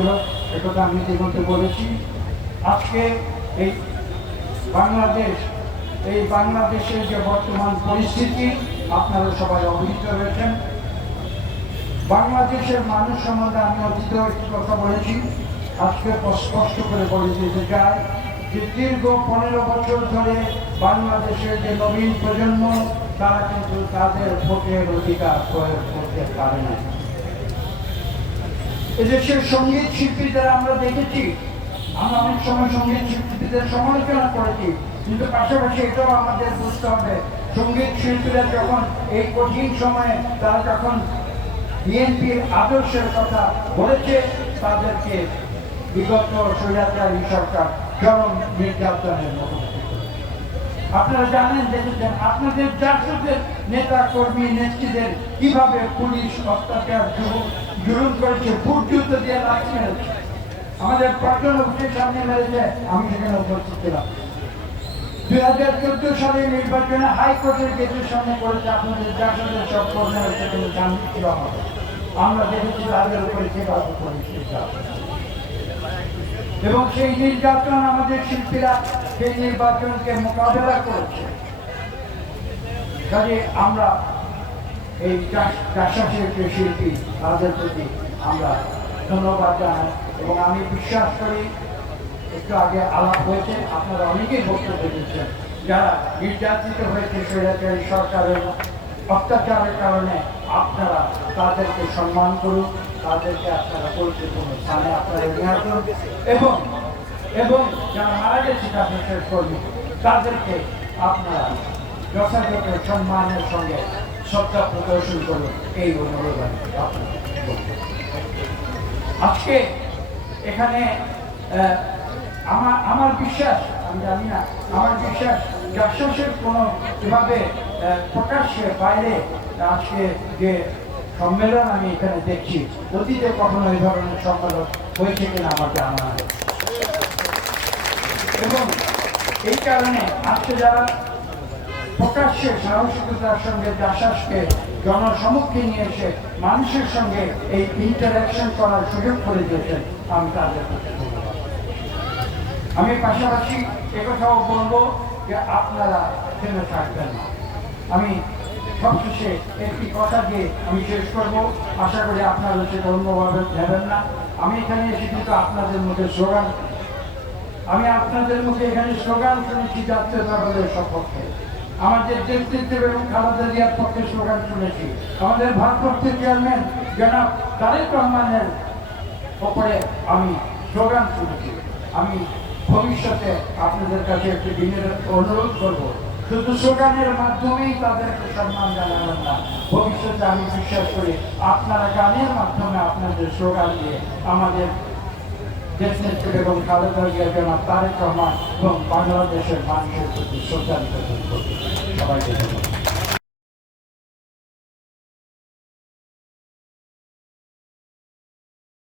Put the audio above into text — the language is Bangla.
ছিল, একথা আমি ইতিমধ্যে বলেছি। আজকে এই বাংলাদেশের যে বর্তমান পরিস্থিতি আপনারা সবাই অবহিত রয়েছেন। বাংলাদেশের মানুষ সম্বন্ধে আমি অতীতেও একটি কথা বলেছি, আজকে স্পষ্ট করে বলে দিতে চাই যে দীর্ঘ 15 বছর ধরে বাংলাদেশের যে নবীন প্রজন্ম তারা কিন্তু তাদের ভোটের অধিকার প্রয়োগ করতে পারে না। এদেশের সঙ্গীত শিল্পীদের আমরা দেখেছি, আমরা অনেক সময় সঙ্গীত শিল্পীদের সমালোচনা করেছি, কিন্তু পাশাপাশি এটাও আমাদের বুঝতে হবে সঙ্গীত শিল্পীরা যখন এই কঠিন সময়ে তারা যখন বিএনপির আদর্শের কথা বলেছে, তাদেরকে বিগত স্বৈরাচারী সরকার চরম নির্যাতনের মুখোমুখি। আপনারা জানেন, দেখেছেন আপনাদের জাতীয় নেতা কর্মী নেত্রীদের কিভাবে পুলিশ অত্যাচার জুলুম করেছে, বুট জুতো দিয়ে লাঠি মেরেছে, আমাদের প্রাক্তন অফিসের সামনে মেরেছে, আমি সেখানে উপস্থিত ছিলাম। 2014 সালের নির্বাচনে হাইকোর্টের গেটের সামনে করেছে আপনাদের জাতীয় সব কর্মীরা সেখানে শান্তি ছিল আমাদের, আমরা দেখেছি তাদের উপরে সেভাবে করেছি। এবং সেই নির্যাতন আমাদের শিল্পীরা সেই নির্বাচনকে মোকাবেলা করেছে। কাজে আমরা এই চাষাশের যে শিল্পী তাদের প্রতি আমরা ধন্যবাদ জানাই এবং আমি বিশ্বাস করি, একটু আগে আলাপ হয়েছে, আপনারা অনেকেই বক্তব্য দিচ্ছেন, যারা নির্যাতিত হয়েছে স্বৈরাচারী সরকারের অত্যাচারের কারণে আপনারা তাদেরকে সম্মান করুন, তাদেরকে আপনারা গুরুত্বপূর্ণ স্থানে আপনারা নিয়ে আসুন এবং যারা মারা গেছে চাষাশের কর্মী তাদেরকে আপনারা যথাযথ সম্মানের সঙ্গে শ্রদ্ধা প্রদর্শন করুন, এই অনুরোধ আপনারা। আজকে এখানে আমার বিশ্বাস, আমি জানি না, আমার বিশ্বাস চাষাশের কোনো এভাবে প্রকাশ্যে বাইরে আজকে যে সম্মেলন আমি এখানে দেখছি, অতীতে কখনো এই ধরনের সম্মেলন হয়েছে কিনা আমার জানা নেই। এবং এই কারণে আজকে যারা প্রকাশ্যে সাহসিকতার সঙ্গে চাষাশকে জনসমক্ষে নিয়ে এসে মানুষের সঙ্গে এই ইন্টারাকশন করার সুযোগ করে দিয়েছেন, আমি তাদের কাছে ধন্যবাদ। আমি পাশাপাশি একথাও বলবো যে আপনারা থেমে থাকবেন না। আমি সবশেষে একটি কথা দিয়ে আমি শেষ করব, আশা করি আপনারা সেটা অন্যভাবে নেবেন না। আমি এখানে এসে কিন্তু আপনাদের মুখে স্লোগান, আমি আপনাদের মুখে এখানে স্লোগান শুনেছি জাতীয়তাবাদের সপক্ষে, আমাদের নেতৃত্ব এবং খালেদা জিয়ার পক্ষে স্লোগান শুনেছি, আমাদের ভারপ্রাপ্ত চেয়ারম্যান জনাব তারেক রহমানের ওপরে আমি স্লোগান শুনেছি। আমি ভবিষ্যতে আপনাদের কাছে একটি বিনীত অনুরোধ করব, শুধু স্লোগানের মাধ্যমেই তাদেরকে সম্মান জানাবেন না, ভবিষ্যতে আমি বিশ্বাস করি আপনারা গানের মাধ্যমে আপনাদের স্লোগান দিয়ে আমাদের দেশনেত্রী এবং খালেদা জিয়া জনাব তারেক রহমান এবং বাংলাদেশের মানুষের প্রতি শ্রদ্ধা নিবেদন করবেন। সবাইকে ধন্যবাদ।